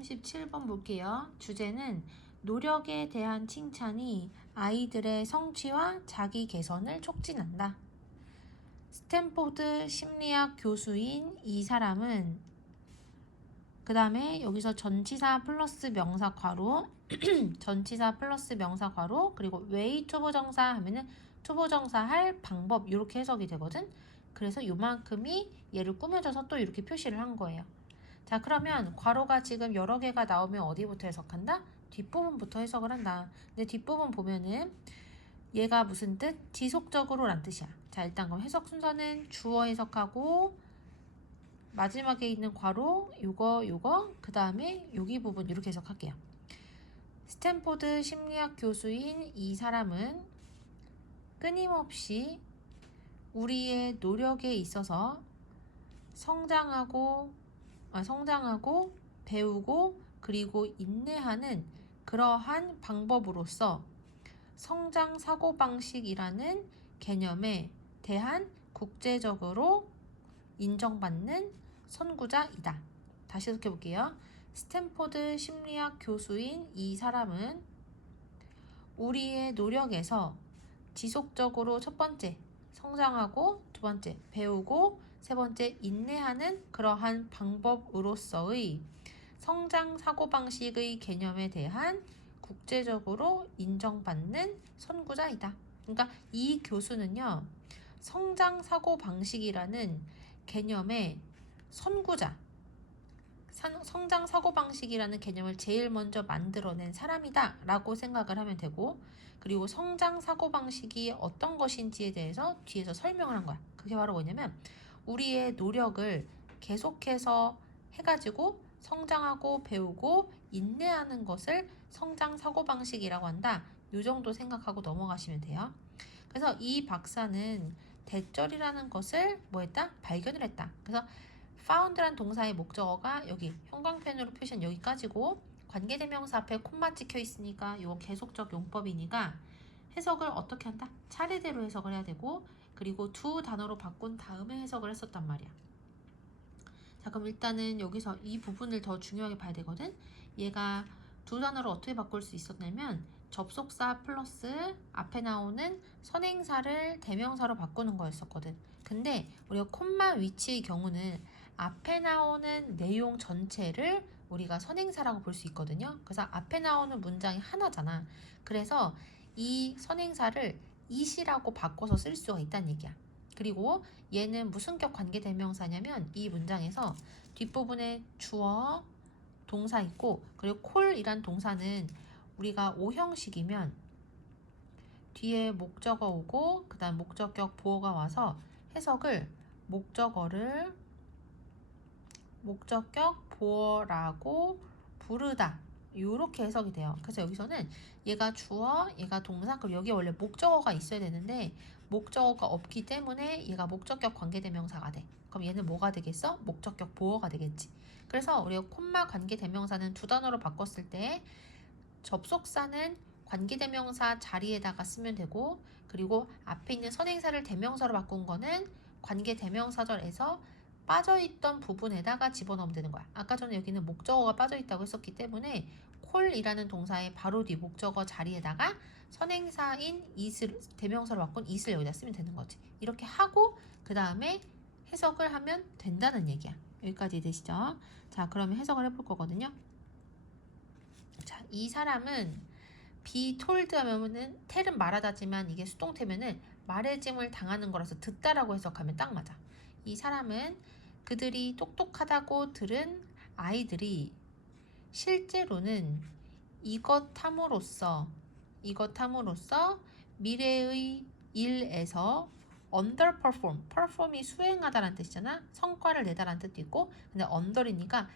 37번 볼게요. 주제는 노력에 대한 칭찬이 아이들의 성취와 자기 개선을 촉진한다. 스탠포드 심리학 교수인 이 사람은 그 다음에 여기서 전치사 플러스 명사 괄호 전치사 플러스 명사 괄호 그리고 왜 초보정사 하면은 초보정사 할 방법 이렇게 해석이 되거든. 그래서 요만큼이 얘를 꾸며줘서 또 이렇게 표시를 한 거예요. 자, 그러면 괄호가 지금 여러 개가 나오면 어디부터 해석한다? 뒷부분부터 해석을 한다. 근데 뒷부분 보면은 얘가 무슨 뜻? 지속적으로 란 뜻이야. 자, 일단 그럼 해석 순서는 주어 해석하고 마지막에 있는 괄호 요거 그 다음에 여기 부분 이렇게 해석할게요. 스탠포드 심리학 교수인 이 사람은 끊임없이 우리의 노력에 있어서 성장하고 배우고 그리고 인내하는 그러한 방법으로서 성장 사고방식이라는 개념에 대한 국제적으로 인정받는 선구자이다. 다시 해석해 볼게요. 스탠포드 심리학 교수인 이 사람은 우리의 노력에서 지속적으로 첫 번째 성장하고 두 번째 배우고 세 번째 인내하는 그러한 방법으로서의 성장 사고방식의 개념에 대한 국제적으로 인정받는 선구자이다. 그러니까 이 교수는요, 성장 사고방식이라는 개념의 선구자, 성장 사고방식이라는 개념을 제일 먼저 만들어낸 사람이다 라고 생각을 하면 되고, 그리고 성장 사고방식이 어떤 것인지에 대해서 뒤에서 설명을 한 거야. 그게 바로 뭐냐면 우리의 노력을 계속해서 해가지고 성장하고 배우고 인내하는 것을 성장 사고방식이라고 한다. 이 정도 생각하고 넘어가시면 돼요. 그래서 이 박사는 대절이라는 것을 뭐 했다? 발견을 했다. 그래서 found란 동사의 목적어가 여기 형광펜으로 표시한 여기까지고 관계대명사 앞에 콤마 찍혀 있으니까 이거 계속적 용법이니까 해석을 어떻게 한다? 차례대로 해석을 해야 되고 그리고 두 단어로 바꾼 다음에 해석을 했었단 말이야. 자, 그럼 일단은 여기서 이 부분을 더 중요하게 봐야 되거든. 얘가 두 단어로 어떻게 바꿀 수 있었냐면 접속사 플러스 앞에 나오는 선행사를 대명사로 바꾸는 거였었거든. 근데 우리가 콤마 위치의 경우는 앞에 나오는 내용 전체를 우리가 선행사라고 볼 수 있거든요. 그래서 앞에 나오는 문장이 하나잖아. 그래서 이 선행사를 it이라고 바꿔서 쓸 수가 있다는 얘기야. 그리고 얘는 무슨 격 관계대명사냐면 이 문장에서 뒷부분에 주어, 동사 있고 그리고 콜이란 동사는 우리가 오형식이면 뒤에 목적어 오고 그 다음 목적격 보어가 와서 해석을 목적격 보어라고 부르다. 이렇게 해석이 돼요. 그래서 여기서는 얘가 주어, 얘가 동사, 그리고 여기 원래 목적어가 있어야 되는데 목적어가 없기 때문에 얘가 목적격 관계대명사가 돼. 그럼 얘는 뭐가 되겠어? 목적격 보어가 되겠지. 그래서 우리가 콤마 관계대명사는 두 단어로 바꿨을 때 접속사는 관계대명사 자리에다가 쓰면 되고 그리고 앞에 있는 선행사를 대명사로 바꾼 거는 관계대명사절에서 빠져있던 부분에다가 집어넣으면 되는 거야. 아까 전에 여기는 목적어가 빠져있다고 했었기 때문에 콜이라는 동사의 바로 뒤 목적어 자리에다가 선행사인 it을 대명사로 바꾼 it을 여기다 쓰면 되는 거지. 이렇게 하고 그 다음에 해석을 하면 된다는 얘기야. 여기까지 되시죠? 자, 그러면 해석을 해볼 거거든요. 자, 이 사람은 be told 하면은 텔은 말하다지만 이게 수동태면은 말해짐을 당하는 거라서 듣다라고 해석하면 딱 맞아. 이 사람은 그들이 똑똑하다고 들은 아이들이 실제로는 이것 함으로써 미래의 일에서 underperform, perform이 수행하다라는 뜻이잖아. 성과를 내다라는 뜻도 있고 근데 under이니까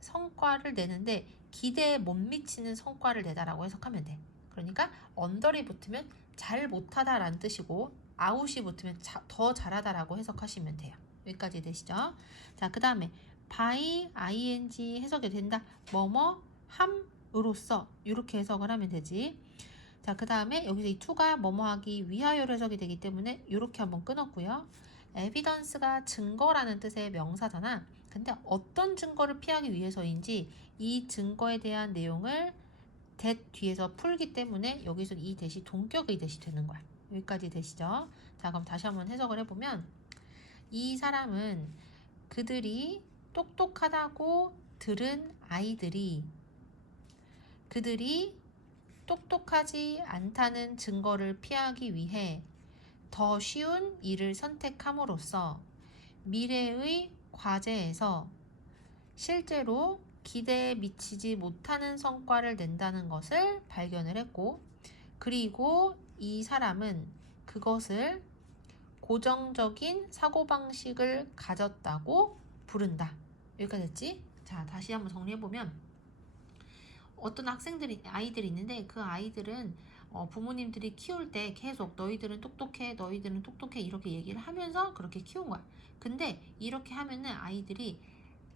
성과를 내는데 기대에 못 미치는 성과를 내다라고 해석하면 돼. 그러니까 under이 붙으면 잘 못하다라는 뜻이고 out이 붙으면 더 잘하다라고 해석하시면 돼요. 여기까지 되시죠? 자, 그 다음에 by ing 해석이 된다. 뭐뭐 함으로써 이렇게 해석을 하면 되지. 자, 그 다음에 여기서 이 to가 뭐뭐 하기 위하여로 해석이 되기 때문에 이렇게 한번 끊었고요. evidence가 증거라는 뜻의 명사잖아. 근데 어떤 증거를 피하기 위해서인지 이 증거에 대한 내용을 that 뒤에서 풀기 때문에 여기서 이 대시 동격의 대시 되는 거야. 여기까지 되시죠? 자, 그럼 다시 한번 해석을 해보면 이 사람은 그들이 똑똑하다고 들은 아이들이 그들이 똑똑하지 않다는 증거를 피하기 위해 더 쉬운 일을 선택함으로써 미래의 과제에서 실제로 기대에 미치지 못하는 성과를 낸다는 것을 발견을 했고, 그리고 이 사람은 그것을 고정적인 사고방식을 가졌다고 부른다. 여기까지 됐지? 자, 다시 한번 정리해보면 어떤 아이들이 있는데 그 아이들은 부모님들이 키울 때 계속 너희들은 똑똑해 이렇게 얘기를 하면서 그렇게 키운 거야. 근데 이렇게 하면은 아이들이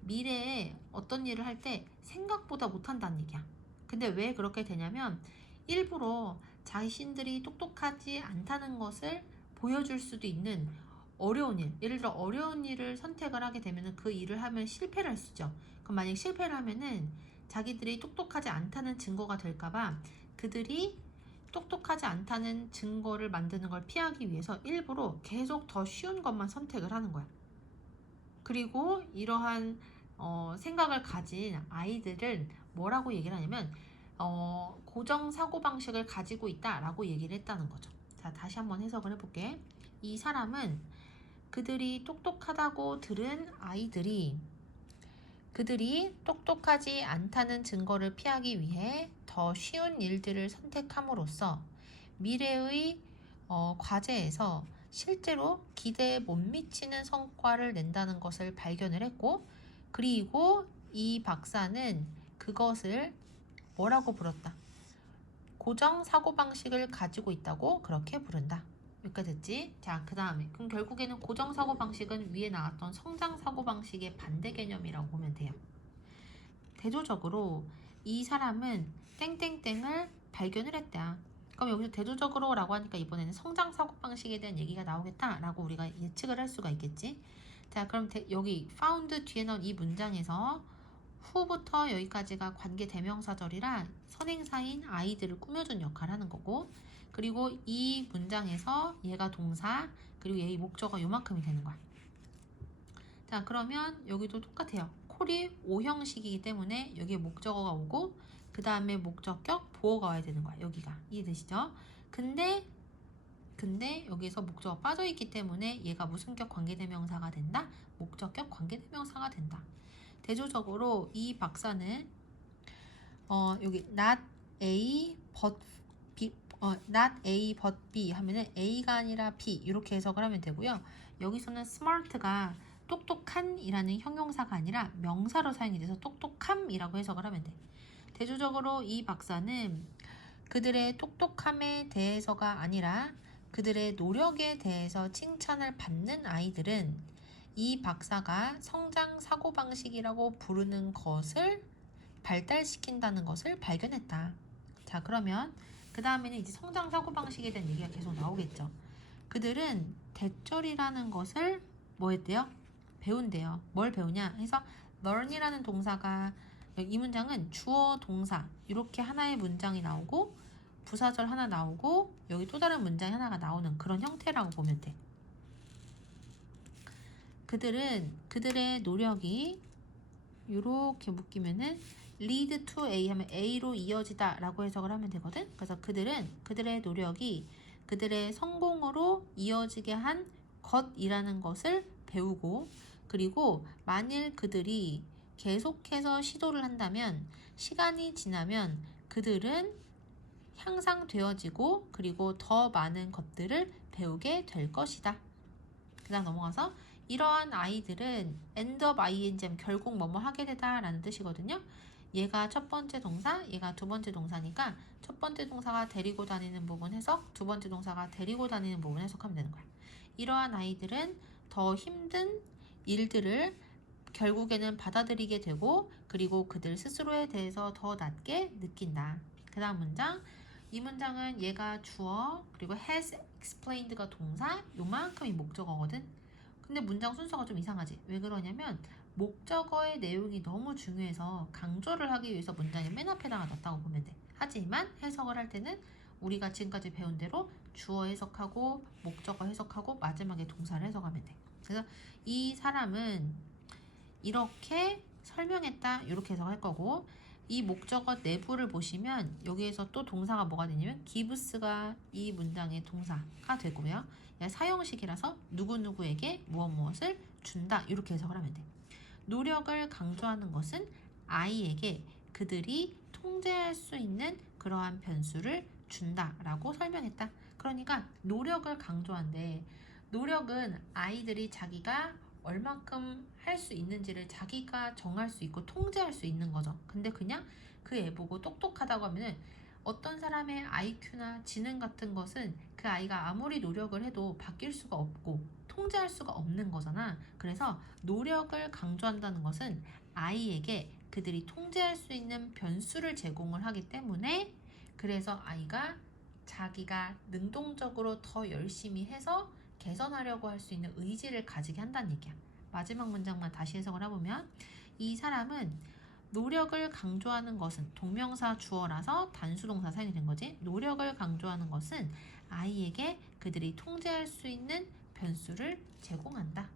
미래에 어떤 일을 할 때 생각보다 못한다는 얘기야. 근데 왜 그렇게 되냐면 일부러 자신들이 똑똑하지 않다는 것을 보여줄 수도 있는 어려운 일, 예를 들어 어려운 일을 선택을 하게 되면 그 일을 하면 실패를 할 수 있죠. 그럼 만약 실패를 하면은 자기들이 똑똑하지 않다는 증거가 될까봐 그들이 똑똑하지 않다는 증거를 만드는 걸 피하기 위해서 일부러 계속 더 쉬운 것만 선택을 하는 거야. 그리고 이러한 생각을 가진 아이들은 뭐라고 얘기를 하냐면 고정 사고방식을 가지고 있다라고 얘기를 했다는 거죠. 자, 다시 한번 해석을 해볼게. 이 사람은 그들이 똑똑하다고 들은 아이들이 그들이 똑똑하지 않다는 증거를 피하기 위해 더 쉬운 일들을 선택함으로써 미래의 과제에서 실제로 기대에 못 미치는 성과를 낸다는 것을 발견을 했고, 그리고 이 박사는 그것을 뭐라고 부른다? 고정 사고방식을 가지고 있다고 그렇게 부른다. 여기까지 됐지? 자, 그 다음에 그럼 결국에는 고정 사고방식은 위에 나왔던 성장 사고방식의 반대 개념이라고 보면 돼요. 대조적으로 이 사람은 땡땡땡을 발견을 했다. 그럼 여기서 대조적으로 라고 하니까 이번에는 성장 사고방식에 대한 얘기가 나오겠다라고 우리가 예측을 할 수가 있겠지. 자, 그럼 여기 found 뒤에 나온 이 문장에서 후부터 여기까지가 관계 대명사절이라 선행사인 아이들을 꾸며준 역할을 하는 거고, 그리고 이 문장에서 얘가 동사, 그리고 얘의 목적어 요만큼이 되는 거야. 자, 그러면 여기도 똑같아요. 콜이 O형식이기 때문에 여기에 목적어가 오고 그 다음에 목적격 보어가 와야 되는 거야. 여기가 이해되시죠? 근데 여기서 목적어 빠져있기 때문에 얘가 무슨격 관계대명사가 된다? 목적격 관계대명사가 된다. 대조적으로 이 박사는 여기 not A but B not A but B 하면은 A가 아니라 B 이렇게 해석을 하면 되고요. 여기서는 smart가 똑똑한이라는 형용사가 아니라 명사로 사용이 돼서 똑똑함이라고 해석을 하면 돼. 대조적으로 이 박사는 그들의 똑똑함에 대해서가 아니라 그들의 노력에 대해서 칭찬을 받는 아이들은 이 박사가 성장 사고방식이라고 부르는 것을 발달시킨다는 것을 발견했다. 자, 그러면 그 다음에는 이제 성장 사고방식에 대한 얘기가 계속 나오겠죠. 그들은 대절이라는 것을 뭐 했대요? 배운대요. 뭘 배우냐? 해서 learn이라는 동사가 이 문장은 주어 동사 이렇게 하나의 문장이 나오고 부사절 하나 나오고 여기 또 다른 문장이 하나가 나오는 그런 형태라고 보면 돼. 그들은 그들의 노력이 이렇게 묶이면은 lead to A 하면 A로 이어지다 라고 해석을 하면 되거든. 그래서 그들은 그들의 노력이 그들의 성공으로 이어지게 한 것이라는 것을 배우고, 그리고 만일 그들이 계속해서 시도를 한다면 시간이 지나면 그들은 향상되어지고 그리고 더 많은 것들을 배우게 될 것이다. 그 다음 넘어가서 이러한 아이들은 end of ing 결국 뭐뭐 하게 되다 라는 뜻이거든요. 얘가 첫 번째 동사, 얘가 두 번째 동사니까 첫 번째 동사가 데리고 다니는 부분 해석, 두 번째 동사가 데리고 다니는 부분 해석하면 되는 거야. 이러한 아이들은 더 힘든 일들을 결국에는 받아들이게 되고 그리고 그들 스스로에 대해서 더 낮게 느낀다. 그 다음 문장, 이 문장은 얘가 주어 그리고 has explained가 동사 요만큼이 목적어거든. 근데 문장 순서가 좀 이상하지. 왜 그러냐면 목적어의 내용이 너무 중요해서 강조를 하기 위해서 문장의 맨 앞에다가 놨다고 보면 돼. 하지만 해석을 할 때는 우리가 지금까지 배운 대로 주어 해석하고 목적어 해석하고 마지막에 동사를 해석하면 돼. 그래서 이 사람은 이렇게 설명했다 이렇게 해석할 거고, 이 목적어 내부를 보시면 여기에서 또 동사가 뭐가 되냐면 gives가 이 문장의 동사가 되고요. 사형식이라서 누구누구에게 무엇을 준다 이렇게 해석을 하면 돼. 노력을 강조하는 것은 아이에게 그들이 통제할 수 있는 그러한 변수를 준다라고 설명했다. 그러니까 노력을 강조한데, 노력은 아이들이 자기가 얼만큼 할 수 있는지를 자기가 정할 수 있고 통제할 수 있는 거죠. 근데 그냥 그 애 보고 똑똑하다고 하면은 어떤 사람의 IQ나 지능 같은 것은 그 아이가 아무리 노력을 해도 바뀔 수가 없고 통제할 수가 없는 거잖아. 그래서 노력을 강조한다는 것은 아이에게 그들이 통제할 수 있는 변수를 제공을 하기 때문에, 그래서 아이가 자기가 능동적으로 더 열심히 해서 개선하려고 할 수 있는 의지를 가지게 한다는 얘기야. 마지막 문장만 다시 해석을 해보면, 이 사람은 노력을 강조하는 것은 동명사 주어라서 단수동사 사용이 된 거지. 노력을 강조하는 것은 아이에게 그들이 통제할 수 있는 변수를 제공한다.